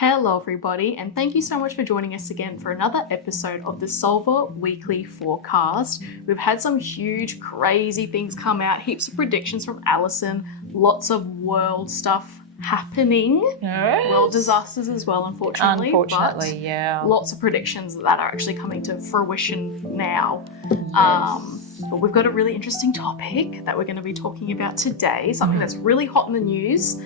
Hello everybody, and thank you so much for joining us again for another episode of the Soulver Weekly Forecast. We've had some huge, crazy things come out, heaps of predictions from Alison, lots of world stuff happening, world disasters as well, unfortunately. Unfortunately, but yeah. lots of predictions that are actually coming to fruition now. But we've got a really interesting topic that we're going to be talking about today, something that's really hot in the news.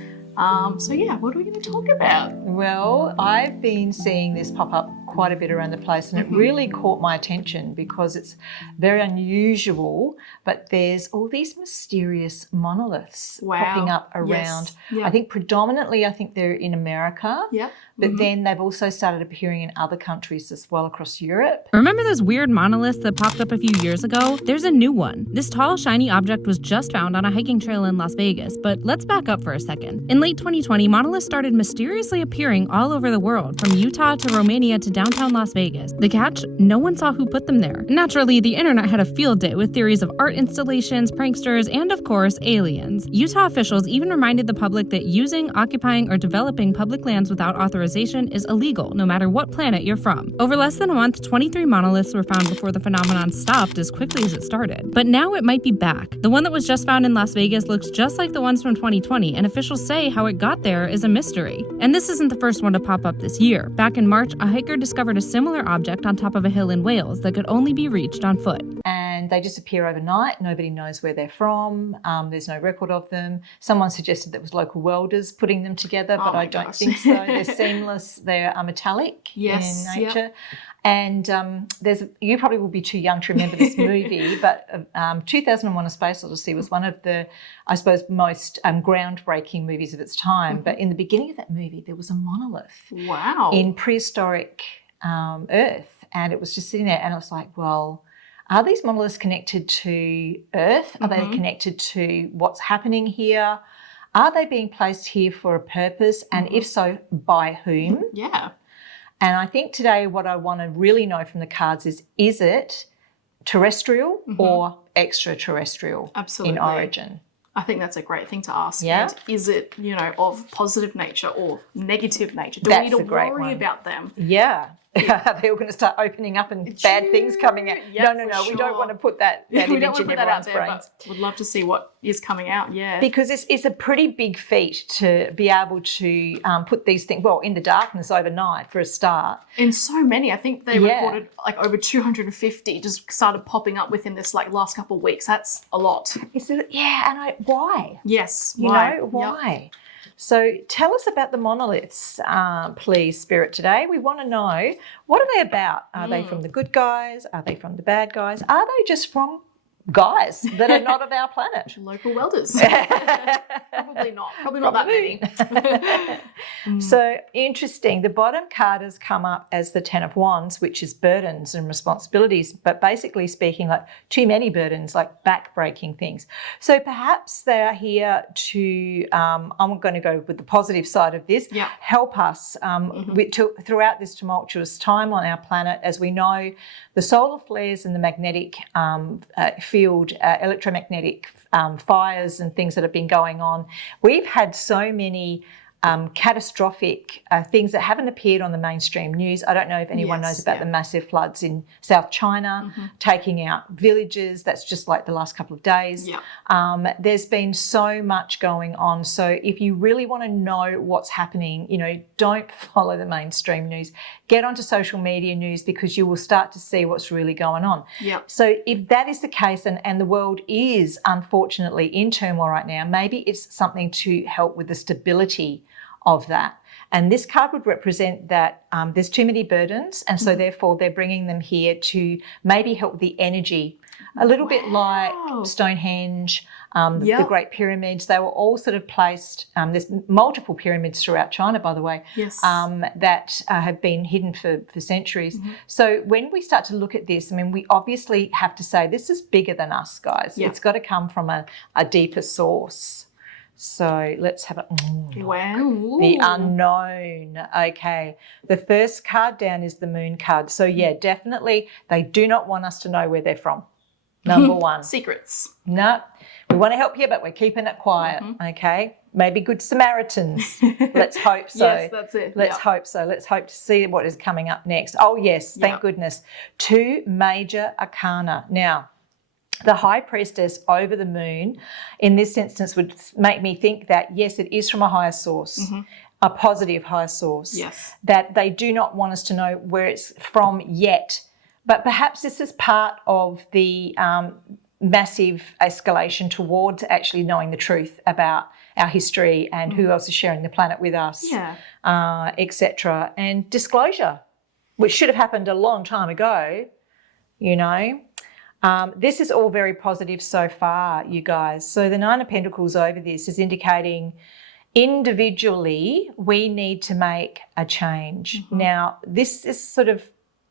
So yeah, what are we going to talk about? Well, I've been seeing this pop up quite a bit around the place, and it really caught my attention because it's very unusual, but there's all these mysterious monoliths popping up around. Yes. Yeah. I think they're in America, but then they've also started appearing in other countries as well across Europe. Remember those weird monoliths that popped up a few years ago? There's a new one. This tall, shiny object was just found on a hiking trail in Las Vegas, but let's back up for a second. In late 2020, monoliths started mysteriously appearing all over the world, from Utah to Romania to downtown Las Vegas. The catch? No one saw who put them there. Naturally, the internet had a field day with theories of art installations, pranksters, and of course, aliens. Utah officials even reminded the public that using, occupying, or developing public lands without authorization is illegal, no matter what planet you're from. Over less than a month, 23 monoliths were found before the phenomenon stopped as quickly as it started. But now it might be back. The one that was just found in Las Vegas looks just like the ones from 2020, and officials say how it got there is a mystery. And this isn't the first one to pop up this year. Back in March, a hiker discovered a similar object on top of a hill in Wales that could only be reached on foot. And they disappear overnight. Nobody knows where they're from. There's no record of them. Someone suggested that it was local welders putting them together, but I don't think so. They're seamless. They're metallic in nature. Yeah. And you probably will be too young to remember this movie, but 2001: A Space Odyssey was one of the, I suppose, most groundbreaking movies of its time. But in the beginning of that movie, there was a monolith in prehistoric Earth, and it was just sitting there, and it was like, well, are these monoliths connected to Earth? Are they connected to what's happening here? Are they being placed here for a purpose? And if so, by whom? Yeah. And I think today what I want to really know from the cards is it terrestrial or extraterrestrial in origin? I think that's a great thing to ask. Yeah. And is it, of positive nature or negative nature? Do That's we need to a great worry one. about them? Yeah. Are they all going to start opening up and bad things coming out? Yeah, No. for We don't sure. want to put that We don't image want to in put that out everyone's there, brains. but would love to see what is coming out, yeah. Because it's a pretty big feat to be able to put these things, in the darkness overnight for a start. And so many, I think they recorded over 250 just started popping up within this last couple of weeks. That's a lot. Why? Yes, Why? Yep. So tell us about the monoliths, please, Spirit, today. We want to know, what are they about? Are they from the good guys? Are they from the bad guys? Are they just from guys that are not of our planet? Local welders. Probably not. Probably not that many. So interesting. The bottom card has come up as the Ten of Wands, which is burdens and responsibilities, but basically speaking, like too many burdens, like back-breaking things. So perhaps they are here to, I'm going to go with the positive side of this, help us throughout this tumultuous time on our planet. As we know, the solar flares and the magnetic field, electromagnetic fires and things that have been going on. We've had so many catastrophic things that haven't appeared on the mainstream news. I don't know if anyone knows about the massive floods in South China, taking out villages. That's just like the last couple of days. There's been so much going on. So if you really want to know what's happening, don't follow the mainstream news. Get onto social media news, because you will start to see what's really going on. So if that is the case, and the world is unfortunately in turmoil right now, maybe it's something to help with the stability of that. And this card would represent that there's too many burdens, and so therefore they're bringing them here to maybe help with the energy. A little bit like Stonehenge, the Great Pyramids. They were all sort of placed, there's multiple pyramids throughout China, by the way, that have been hidden for centuries. So when we start to look at this, we obviously have to say this is bigger than us, guys. It's got to come from a deeper source. So let's have Wow. The unknown. Okay. The first card down is the moon card. So, definitely they do not want us to know where they're from. Number one. Secrets. No, we want to help you, but we're keeping it quiet, okay? maybe good Samaritans. Let's hope so. Yes, that's it. Let's hope so. Let's hope to see what is coming up next. Oh, yes, thank goodness. 2 major arcana. Now, the High Priestess over the moon in this instance would make me think that, yes, it is from a higher source, a positive higher source, that they do not want us to know where it's from yet. But perhaps this is part of the massive escalation towards actually knowing the truth about our history and who else is sharing the planet with us, etc. And disclosure, which should have happened a long time ago, you know. This is all very positive so far, you guys. So the 9 of Pentacles over this is indicating individually we need to make a change. Now, this is sort of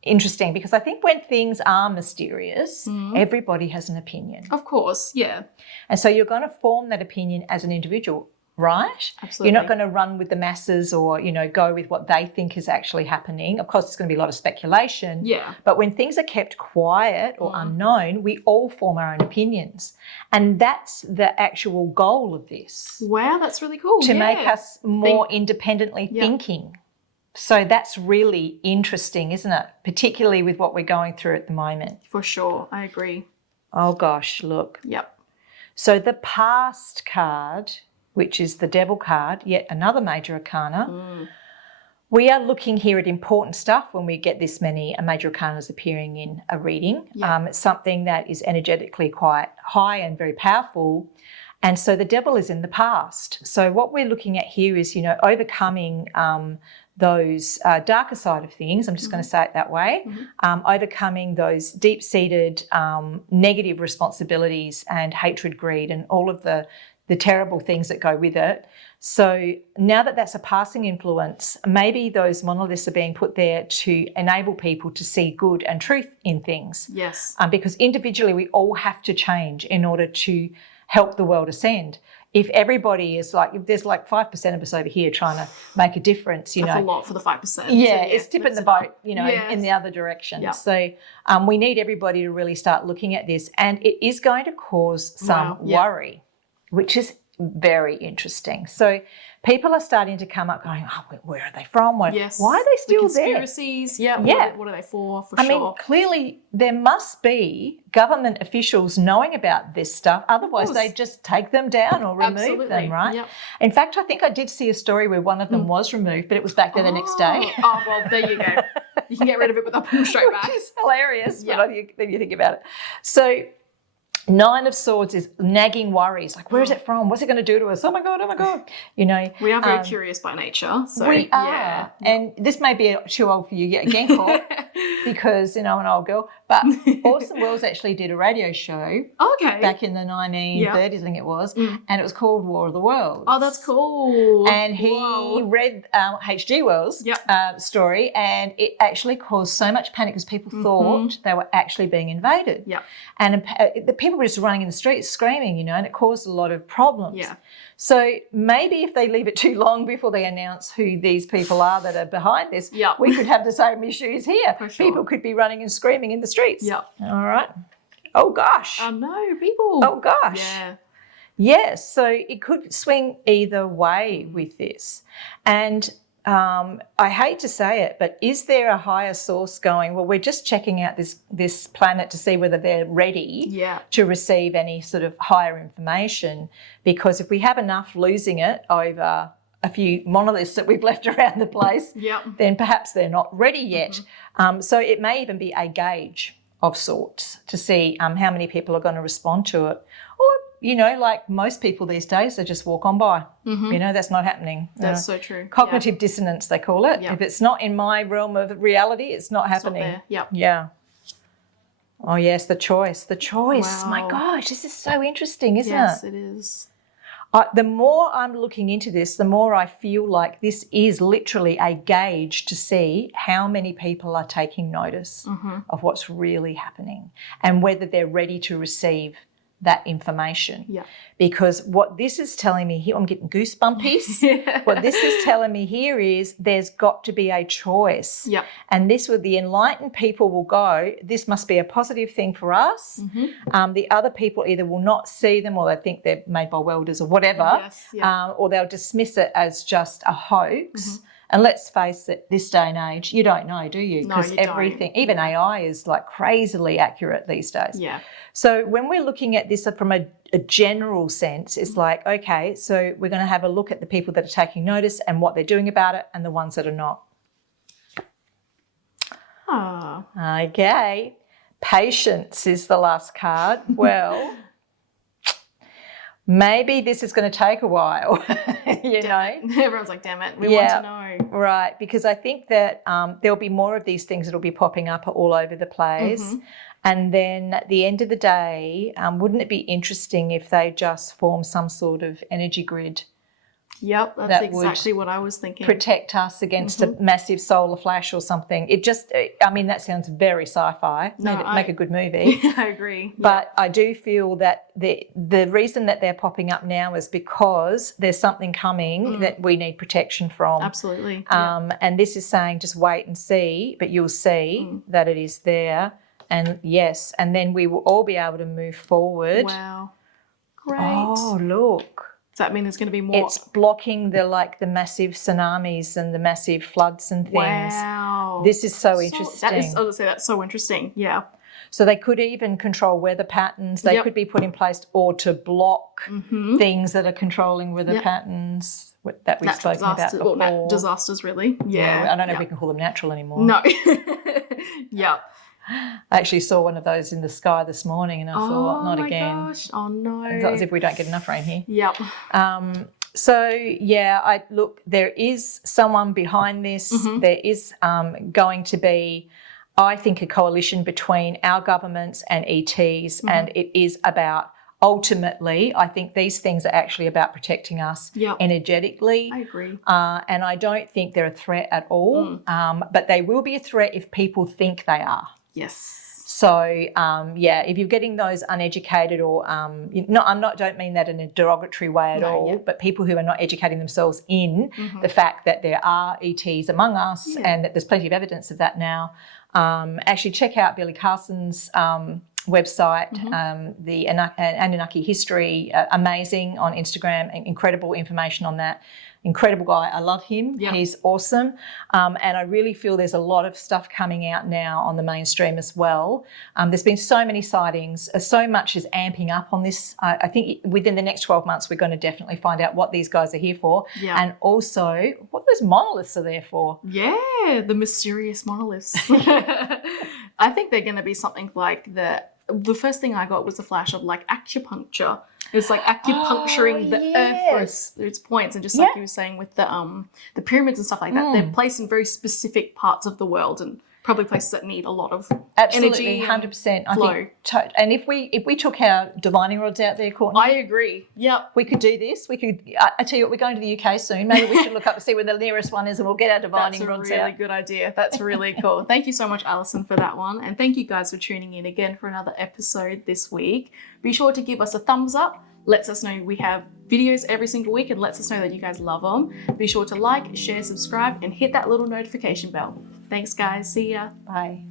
interesting because I think when things are mysterious, everybody has an opinion. Of course, yeah. And so you're going to form that opinion as an individual, right? Absolutely. You're not going to run with the masses or, you know, go with what they think is actually happening. Of course, there's going to be a lot of speculation. Yeah. But when things are kept quiet or unknown, we all form our own opinions. And that's the actual goal of this. Wow, that's really cool. To make us more independently thinking. So that's really interesting, isn't it? Particularly with what we're going through at the moment. For sure, I agree. Oh, gosh, look. Yep. So the past card, which is the Devil card, yet another major arcana. We are looking here at important stuff when we get this many major arcanas appearing in a reading. It's something that is energetically quite high and very powerful. And so the Devil is in the past. So what we're looking at here is, you know, overcoming those darker side of things, I'm just going to say it that way, overcoming those deep-seated negative responsibilities and hatred, greed, and all of the terrible things that go with it. So now that that's a passing influence, maybe those monoliths are being put there to enable people to see good and truth in things. Yes. Because individually we all have to change in order to help the world ascend. If everybody is like, if there's like 5% of us over here trying to make a difference, you know. That's a lot for the 5%. Yeah, it's tipping the boat, you know, in the other direction. Yeah. So we need everybody to really start looking at this. And it is going to cause some worry, which is very interesting. So people are starting to come up going, oh, where are they from? Why are they still there? Conspiracies, what are they for I mean, clearly there must be government officials knowing about this stuff. Otherwise, they just take them down or remove them, right? Yep. In fact, I think I did see a story where one of them was removed, but it was back there the next day. Oh, well, there you go. You can get rid of it, but they'll put them straight back. Which is hilarious when you think about it. So 9 of Swords is nagging worries. Like, where is it from? What's it going to do to us? Oh, my God. You know. We are very curious by nature. So, we are. And this may be too old for you yet again, Court, because, you know, I'm an old girl. But Orson Welles actually did a radio show back in the 1930s, I think it was, and it was called War of the Worlds. Oh, that's cool. And he read H.G. Wells' story, and it actually caused so much panic because people thought they were actually being invaded. Yeah. And the people were just running in the streets screaming, you know, and it caused a lot of problems. Yeah. So maybe if they leave it too long before they announce who these people are that are behind this, we could have the same issues here. For sure. People could be running and screaming in the streets. Yeah. All right. Oh, gosh. No, people. Oh, gosh. Yeah. Yes, so it could swing either way with this. And I hate to say it, but is there a higher source going, well, we're just checking out this planet to see whether they're ready to receive any sort of higher information? Because if we have enough losing it over a few monoliths that we've left around the place, then perhaps they're not ready yet. So it may even be a gauge of sorts to see how many people are going to respond to it. Or, you know, like most people these days, they just walk on by. You know, that's not happening. That's so true. Cognitive dissonance, they call it. If it's not in my realm of reality, it's not happening. It's not there. Yeah. Oh, yes, the choice. Wow. My gosh, this is so interesting, isn't it? Yes, it is. The more I'm looking into this, the more I feel like this is literally a gauge to see how many people are taking notice of what's really happening and whether they're ready to receive that information. Yeah. Because what this is telling me here, I'm getting goosebumpies. What this is telling me here is there's got to be a choice. Yeah. And this would the enlightened people will go, this must be a positive thing for us. The other people either will not see them or they think they're made by welders or whatever, or they'll dismiss it as just a hoax. And let's face it, this day and age, you don't know, do you? Because everything, even AI is like crazily accurate these days. Yeah. So when we're looking at this from a general sense, it's like, okay, so we're going to have a look at the people that are taking notice and what they're doing about it and the ones that are not. Oh. Okay. Patience is the last card. Well, maybe this is going to take a while, you know. Everyone's like, damn it, we want to know. Right, because I think that there'll be more of these things that'll be popping up all over the place. And then at the end of the day, wouldn't it be interesting if they just form some sort of energy grid? Yep, that's that exactly what I was thinking. Protect us against a massive solar flash or something. It just, I mean, that sounds very sci-fi. Make a good movie. I agree. But I do feel that the reason that they're popping up now is because there's something coming that we need protection from. Absolutely. And this is saying just wait and see, but you'll see that it is there. And yes, and then we will all be able to move forward. Wow. Great. Oh, look. Does that mean there's going to be more? It's blocking the massive tsunamis and the massive floods and things. Wow. This is so interesting. I was going to say that's so interesting. Yeah. So they could even control weather patterns. They could be put in place or to block things that are controlling weather patterns that we've spoken about before. Or disasters, really. Yeah. I don't know if we can call them natural anymore. No. Yeah. I actually saw one of those in the sky this morning and I thought, not again. Oh, my gosh. Oh, no. It's not as if we don't get enough rain here. Yep. So, yeah, there is someone behind this. There is going to be, I think, a coalition between our governments and ETs, and it is about, ultimately, I think these things are actually about protecting us energetically. I agree. And I don't think they're a threat at all, but they will be a threat if people think they are. Yes. So, if you're getting those uneducated or, don't mean that in a derogatory way at all, but people who are not educating themselves in the fact that there are ETs among us and that there's plenty of evidence of that now, actually check out Billy Carson's website, the Anunnaki History, amazing on Instagram, incredible information on that. Incredible guy. I love him. Yep. He's awesome. And I really feel there's a lot of stuff coming out now on the mainstream as well. There's been so many sightings. So much is amping up on this. I think within the next 12 months, we're going to definitely find out what these guys are here for and also what those monoliths are there for. Yeah, the mysterious monoliths. I think they're going to be something like the first thing I got was a flash of like acupuncture. It's like acupuncturing the earth for its points, and just like you were saying with the pyramids and stuff like that, they're placed in very specific parts of the world and probably places that need a lot of energy. 100%. Flow. I think, and if we took our divining rods out there, Courtney, I agree. Yep. We could do this. We could. I tell you what, we're going to the UK soon. Maybe we should look up and see where the nearest one is, and we'll get our divining rods out. That's a really good idea. That's really cool. Thank you so much, Alison, for that one, and thank you guys for tuning in again for another episode this week. Be sure to give us a thumbs up. Lets us know we have videos every single week and lets us know that you guys love them. Be sure to like, share, subscribe, and hit that little notification bell. Thanks, guys. See ya. Bye.